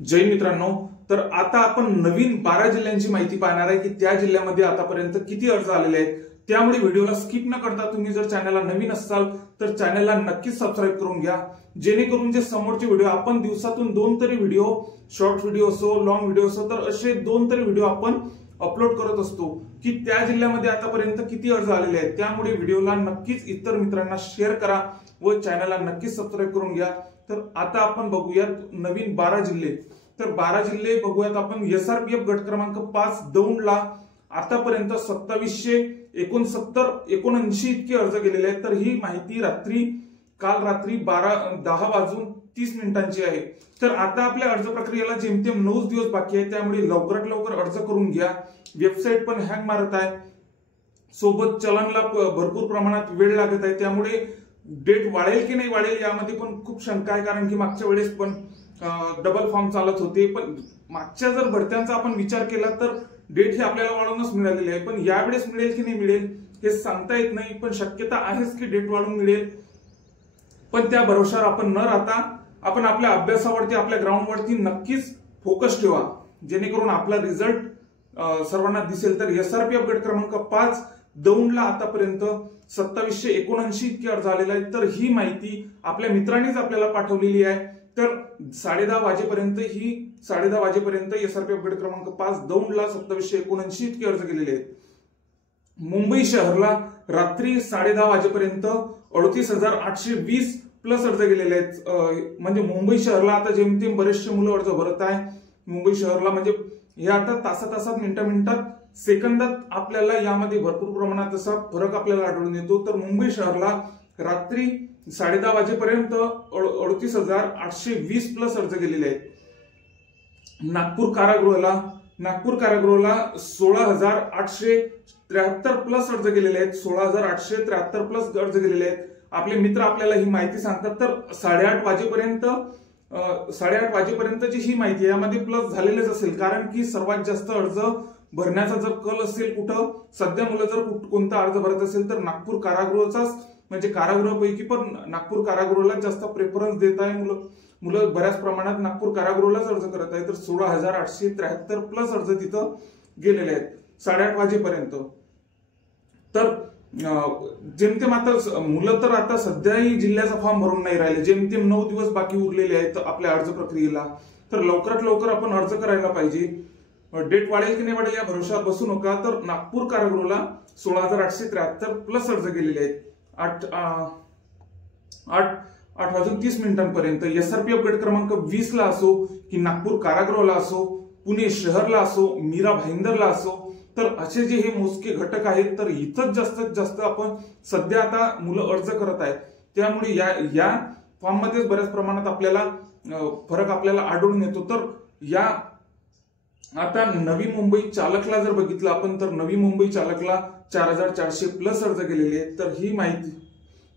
जय मित्रांनो, तर आता आपण नवीन 12 जिल्ह्यांची माहिती पाहणार आहे की त्या जिल्ह्यामध्ये आतापर्यंत किती अर्ज आलेले आहेत। त्यामुळे व्हिडिओला स्किप न करता तुम्ही जर चॅनलला नवीन असाल तर चॅनलला नक्कीच सबस्क्राइब करून घ्या, जेणेकरून जे समोरचे व्हिडिओ आपण दिवसातून 2 तरी व्हिडिओ, शॉर्ट व्हिडिओ असो लॉंग व्हिडिओ असो, तर असे 2 तरी व्हिडिओ आपण अपलोड करत असतो की त्या जिल्ह्यामध्ये आतापर्यंत किती अर्ज आलेले आहेत। त्यामुळे व्हिडिओला नक्कीच इतर मित्रांना शेअर करा व चॅनलला नक्कीच सबस्क्राइब करून घ्या। तर आता आपण बघूयात नवीन 12 जिल्हे। तर 12 जिल्हे बघूयात आपण। एसआरपीएफ गट क्रमांक 5 दौंडला आतापर्यंत 2769 इतके अर्ज गेलेले आहेत। तर ही माहिती काल रात्री 10 वाजून 30 मिनिटांची आहे। तर आता आपल्या अर्ज प्रक्रियेला जेमतेम 9 दिवस बाकी आहे, त्यामुळे लवकरात लवकर अर्ज करून घ्या। वेबसाईट पण हँग मारत आहे, सोबत चलनला भरपूर प्रमाणात वेळ लागत आहे, त्यामुळे डेट वाढेल की नाही वाढेल यामध्ये पण खूप शंका आहे। कारण की मागच्या वेळेस पण डबल फॉर्म चालत होते, पण मागच्या जर भरत्यांचा आपण विचार केला तर डेट ही आपल्याला वाढवूनच मिळालेली आहे। पण यावेळेस मिळेल की नाही मिळेल हे सांगता येत नाही, पण शक्यता आहेच की डेट वाढून मिळेल। पण त्या भरोशावर आपण न राहता आपण आपल्या अभ्यासावरती, आपल्या ग्राउंडवरती नक्कीच फोकस ठेवा, जेणेकरून आपला रिझल्ट सर्वांना दिसेल। तर एसआरपीएफ गट क्रमांक 5 दौंडला आतापर्यंत 2779 इतके अर्ज आलेले आहेत। तर ही माहिती आपल्या मित्रांनीच आपल्याला पाठवलेली आहे। तर 10:30 वाजेपर्यंत एसआरपीएफ गट क्रमांक 5 दौंडला 2779 इतके अर्ज गेलेले आहेत। मुंबई शहरला रात्री 10:30 वाजेपर्यंत 38,820 प्लस अर्ज गेलेले आहेत। म्हणजे मुंबई शहरला आता जेमतेम बरेचसे मुलं अर्ज भरत आहे। मुंबई शहरला म्हणजे हे आता तासात मिनिटात सेकंदात आपल्याला यामध्ये भरपूर प्रमाणात असा फरक आपल्याला आढळून येतो। तर मुंबई शहरला रात्री 10:30 वाजेपर्यंत 38,820 प्लस अर्ज गेलेले आहेत। नागपूर कारागृहाला 16,873 प्लस अर्ज गेलेले आहेत। 16,873 प्लस अर्ज गेलेले आहेत। आपले मित्र आपल्याला ही माहिती सांगतात। तर 8:30 वाजेपर्यंतची ही माहिती यामध्ये प्लस झालेलेच असेल, कारण की सर्वात जास्त अर्ज भरण्याचा जर कल असेल कुठं सध्या मुलं जर कोणता अर्ज भरत असेल तर नागपूर कारागृहाचाच, म्हणजे कारागृहापैकी पण नागपूर कारागृहाला जास्त प्रेफरन्स देत आहे मुलं बऱ्याच प्रमाणात नागपूर कारागृहालाच अर्ज करत आहे। तर 16,873 प्लस अर्ज तिथं गेलेले आहेत 8:30 वाजेपर्यंत। तर जेमतेम आता मुलं तर आता सध्याही जिल्ह्याचा फॉर्म भरून नाही राहिले, जेमतेम 9 दिवस बाकी उरलेले आहेत आपल्या अर्ज प्रक्रियेला। तर लवकरात लवकर आपण अर्ज करायला पाहिजे। डेट वाढेल की नाही वाढेल या भरोशावर बसू नका। तर नागपूर कारागृहाला 16,873 प्लस अर्ज गेलेले आहेत 8 वाजून 30 मिनिटांपर्यंत। एसआरपीएफ गट क्रमांक 20 ला असो की नागपूर कारागृहाला असो, पुणे शहरला असो, मीरा भाईंदरला असो, तर असे जे हे मोजके घटक आहेत तर इथंच जास्तीत जास्त आपण सध्या आता मुलं अर्ज करत आहेत। त्यामुळे या फॉर्म मध्ये बऱ्याच प्रमाणात आपल्याला फरक आपल्याला आढळून येतो। तर या आता नवी मुंबई चालकला जर बघितलं आपण तर नवी मुंबई चालकला 4,400 प्लस अर्ज गेलेले आहेत। तर ही माहिती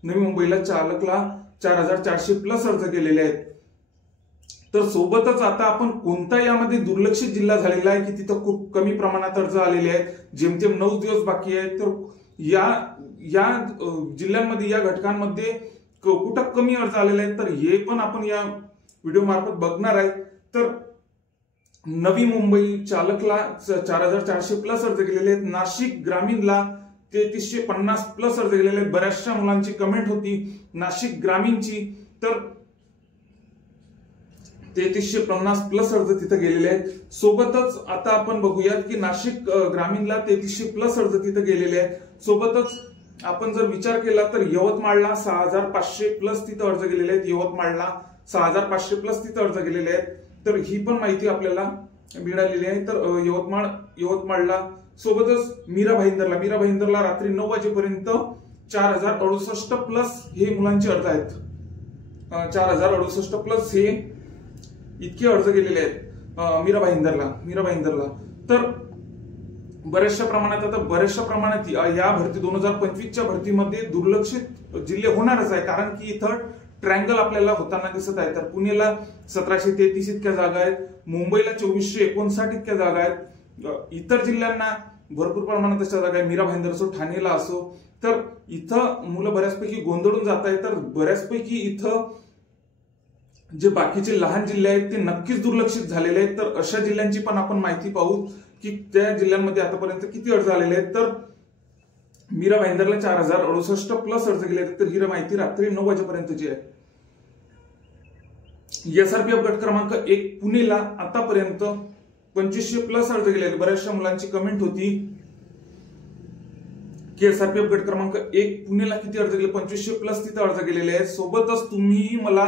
नवी मुंबईला चालकला 4,400 प्लस अर्ज गेलेले आहेत। तर सोबतच आता आपण कोणता यामध्ये दुर्लक्षित जिल्हा झालेला आहे की तिथं खूप कमी प्रमाणात अर्ज आलेले आहेत, जेमतेम 9 दिवस बाकी आहेत। तर या जिल्ह्यांमध्ये, या घटकांमध्ये कुठं कमी अर्ज आलेले आहेत तर हे पण आपण या व्हिडिओ मार्फत बघणार आहे। तर नवी मुंबई चालकला 4,400 प्लस अर्ज गेलेले आहेत। नाशिक ग्रामीणला 3350 प्लस अर्ज गेलेले आहेत। बऱ्याचशा मुलांची कमेंट होती नाशिक ग्रामीणची, तर 3350 प्लस अर्ज तिथे गेलेले आहेत। सोबतच आता आपण बघूयात की नाशिक ग्रामीणला 3300 प्लस अर्ज तिथे गेलेले आहेत। सोबतच आपण जर विचार केला तर यवतमाळला 6,500 प्लस तिथे अर्ज गेलेले आहेत। यवतमाळला 6,500 प्लस तिथे अर्ज गेलेले आहेत। तर ही पण माहिती आपल्याला मिळालेली आहे। तर यवतमाळला सोबतच मीरा भाईंदरला रात्री 9 वाजेपर्यंत 4,068 प्लस हे मुलांचे अर्ज आहेत। 4,068 प्लस हे इतके अर्ज गेलेले आहेत मीरा भाईंदरला। तर बऱ्याचशा प्रमाणात या भरती 2025च्या भरतीमध्ये दुर्लक्षित जिल्हे होणारच आहे, कारण की इथं ट्रँगल आपल्याला होताना दिसत आहे। तर पुण्याला 1733 इतक्या जागा आहेत, मुंबईला 2459 इतक्या जागा आहेत, इतर जिल्ह्यांना भरपूर प्रमाणात अशा जागा आहे, मीरा भाईंदर असो, ठाणेला असो। तर इथं मुलं बऱ्याचपैकी गोंधळून जात आहेत। तर बऱ्याचपैकी इथं जे बाकीचे लहान जिल्हे आहेत ते नक्कीच दुर्लक्षित झालेले आहेत। तर अशा जिल्ह्यांची पण आपण माहिती पाहू की त्या जिल्ह्यांमध्ये आतापर्यंत किती अर्ज आलेले आहेत। तर मीरा भाईंदरला 4068 प्लस अर्ज गेले आहेत। तर ही माहिती रात्री 9 वाजेपर्यंतची आहे। एसआरपीएफ गट क्रमांक 1 पुणेला आतापर्यंत 2500 प्लस अर्ज गेले आहेत। बऱ्याचशा मुलांची कमेंट होती की एसआरपीएफ गट क्रमांक 1 पुणेला किती अर्ज गेले, 2500 प्लस तिथे अर्ज गेलेले आहेत। सोबतच तुम्ही मला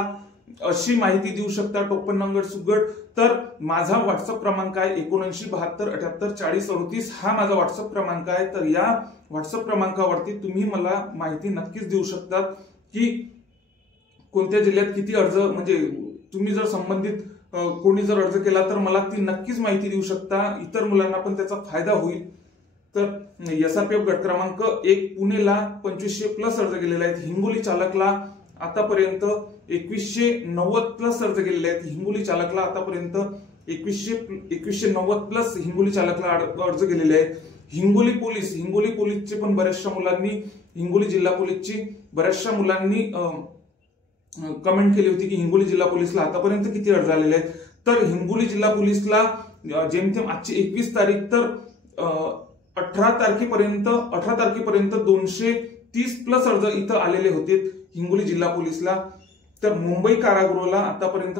अशी माहिती देऊ शकता टोपणनाव सुगट। तर माझा व्हॉट्सअप क्रमांक आहे 7972784038 हा माझा व्हॉट्सअप क्रमांक आहे। तर या व्हॉट्सअप क्रमांकावरती तुम्ही मला माहिती नक्कीच देऊ शकतात की कोणत्या जिल्ह्यात किती अर्ज, म्हणजे तुम्ही जर संबंधित कोणी जर अर्ज केला तर मला ती नक्कीच माहिती देऊ शकता, इतर मुलांना पण त्याचा फायदा होईल। तर एसआरपीएफ गट क्रमांक 1 पुणेला 2500 प्लस अर्ज गेलेले आहेत। हिंगोली चालकला आतापर्यंत 2190 प्लस अर्ज गेलेले आहेत। हिंगोली चालकला आतापर्यंत 2190 प्लस हिंगोली चालकला अर्ज गेलेले आहेत। हिंगोली पोलीसचे पण बऱ्याचशा मुलांनी, हिंगोली जिल्हा पोलीसची बऱ्याचशा मुलांनी कमेंट केली होती की हिंगोली जिल्हा पोलीसला आतापर्यंत किती अर्ज आलेले आहेत। तर हिंगोली जिल्हा पोलीसला जेमतेम आजची 21 तारीख, तर 18 तारखेपर्यंत 230 प्लस अर्ज इथं आलेले होते हिंगोली जिल्हा पोलीसला। तर मुंबई कारागृहाला आतापर्यंत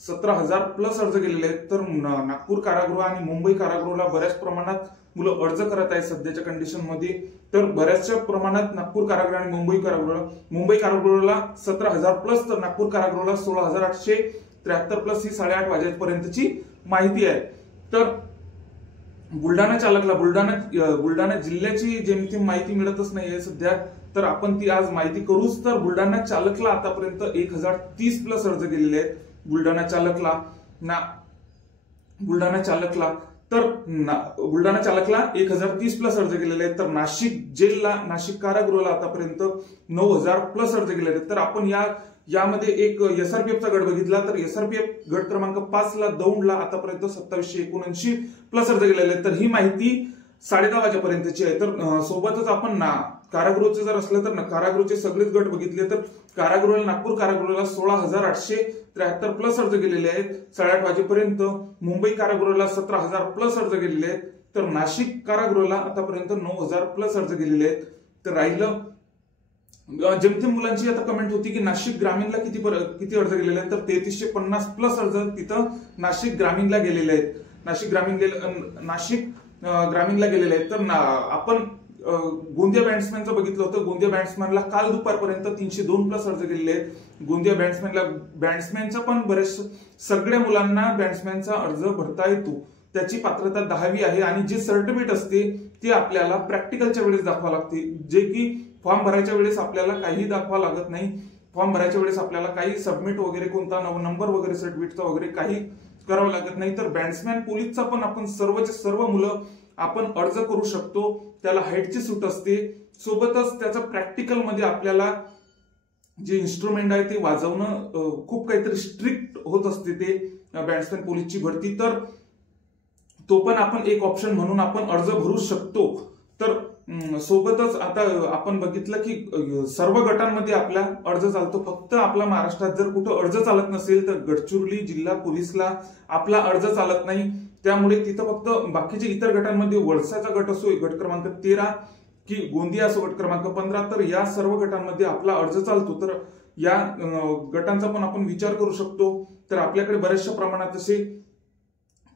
17,000 प्लस अर्ज गेलेले आहेत। तर नागपूर कारागृह आणि मुंबई कारागृहाला बऱ्याच प्रमाणात मुलं अर्ज करत आहेत सध्याच्या कंडिशन मध्ये। तर बऱ्याचशा प्रमाणात नागपूर कारागृह आणि मुंबई कारागृहाला 17,000 प्लस, तर नागपूर कारागृहाला 16,873 प्लस ही 8:30 वाजेपर्यंतची माहिती आहे। तर बुलढाणा चालकला बुलढाणा जिल्ह्याची जेमतेम माहिती मिळतच नाहीये सध्या, तर आपण ती आज माहिती करूच। तर बुलढाणा चालकला आतापर्यंत 1030 प्लस अर्ज गेलेले आहेत। बुलढाणा चालकला 1030 प्लस अर्ज गेलेले आहेत। तर नाशिक कारागृहाला आतापर्यंत 9000 प्लस अर्ज गेलेले आहेत। तर आपण यामध्ये एक एसआरपीएफचा गट बघितला, तर एसआरपीएफ गट क्रमांक 5 ला दौंडला आतापर्यंत 2779 प्लस अर्ज गेलेले आहेत। तर ही माहिती 10:30 वाजेपर्यंतची आहे। तर सोबतच आपण कारागृहाचे जर असलं तर कारागृहाचे सगळेच गट बघितले, तर कारागृहाला नागपूर कारागृहाला 16,873 प्लस अर्ज गेलेले आहेत 8:30 वाजेपर्यंत। मुंबई कारागृहाला 17,000 प्लस अर्ज गेलेले आहेत। तर नाशिक कारागृहाला आतापर्यंत 9,000 प्लस अर्ज गेलेले आहेत। तर राहिलं जेमतेम मुलांची आता कमेंट होती की नाशिक ग्रामीणला किती अर्ज गेलेले आहेत। तर 3350 प्लस अर्ज तिथं नाशिक ग्रामीणला गेलेले आहेत। नाशिक ग्रामीणला गेलेले आहेत। तर आपण गोंदिया बॅट्समॅनचं बघितलं होतं। गोंदिया बॅट्समॅनला काल दुपारपर्यंत 302 प्लस अर्ज गेलेले आहेत। गोंदिया बॅट्समॅनचा पण बरेच सगळ्या मुलांना बॅट्समॅनचा अर्ज भरता येतो। त्याची पात्रता 10वी आहे आणि जे सर्टिफिकेट असते ते आपल्याला प्रॅक्टिकलच्या वेळेस दाखवा लागते, जे की फॉर्म भरायच्या वेळेस आपल्याला काही दाखवा लागत नाही। फॉर्म भरायच्या वेळेस आपल्याला काही सबमिट वगैरे कोणता नंबर वगैरे सर्टिफिकेटचा वगैरे काही करावं लागत नाही। तर बॅट्समॅन पोलीसचा पण आपण सर्व मुलं आपण अर्ज करू शकतो। त्याला हाईटची सूट असते, सोबतच त्याचा प्रॅक्टिकल मध्ये आपल्याला जे इन्स्ट्रुमेंट आहे ते वाजवणं खूप काहीतरी स्ट्रिक्ट होत असते ते बॅट्समॅन पोलीसची भरती। तर तो पण आपण एक ऑप्शन म्हणून आपण अर्ज भरू शकतो। तर सोबतच आता आपण बघितलं की सर्व गटांमध्ये आपला अर्ज चालतो। फक्त आपला महाराष्ट्रात जर कुठं अर्ज चालत नसेल तर गडचिरोली जिल्हा पोलीसला आपला अर्ज चालत नाही। त्यामुळे तिथं फक्त बाकीचे इतर गटांमध्ये वळसाचा गट असो गट क्रमांक 13 की गोंदिया असो गट क्रमांक 15, तर या सर्व गटांमध्ये आपला अर्ज चालतो। तर या गटांचा पण आपण विचार करू शकतो। तर आपल्याकडे बऱ्याचशा प्रमाणात असे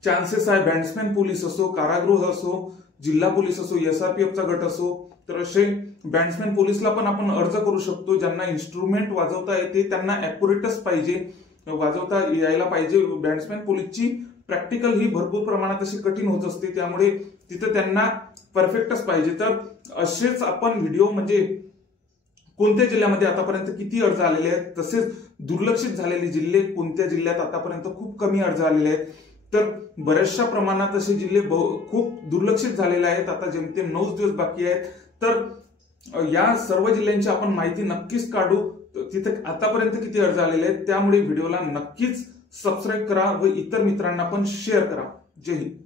चान्सेस आहे, बॅट्समॅन पोलीस असो, कारागृह असो, जिल्हा पोलीस असो, एसआरपीएफचा गट असो, तर असे बॅट्समॅन पोलीसला पण आपण अर्ज करू शकतो। ज्यांना इन्स्ट्रुमेंट वाजवता येते त्यांना ॲक्युरेटच पाहिजे, वाजवता यायला पाहिजे। बॅट्समॅन पोलीसची प्रॅक्टिकल ही भरपूर प्रमाणात अशी कठीण होत असते, त्यामुळे तिथे त्यांना परफेक्टच पाहिजे। तर असेच आपण व्हिडिओ म्हणजे कोणत्या जिल्ह्यामध्ये आतापर्यंत किती अर्ज आलेले आहेत, तसेच दुर्लक्षित झालेले जिल्हे कोणत्या जिल्ह्यात आतापर्यंत खूप कमी अर्ज आलेले आहेत, तर बऱ्याचशा प्रमाणात असे जिल्हे खूप दुर्लक्षित झालेले आहेत। आता जेमतेम 9 दिवस बाकी आहेत। तर या सर्व जिल्ह्यांची आपण माहिती नक्कीच काढू, तिथे आतापर्यंत किती अर्ज आलेले आहेत। त्यामुळे व्हिडिओला नक्कीच सबस्क्राईब करा व इतर मित्रांना पण शेअर करा। जय हिंद।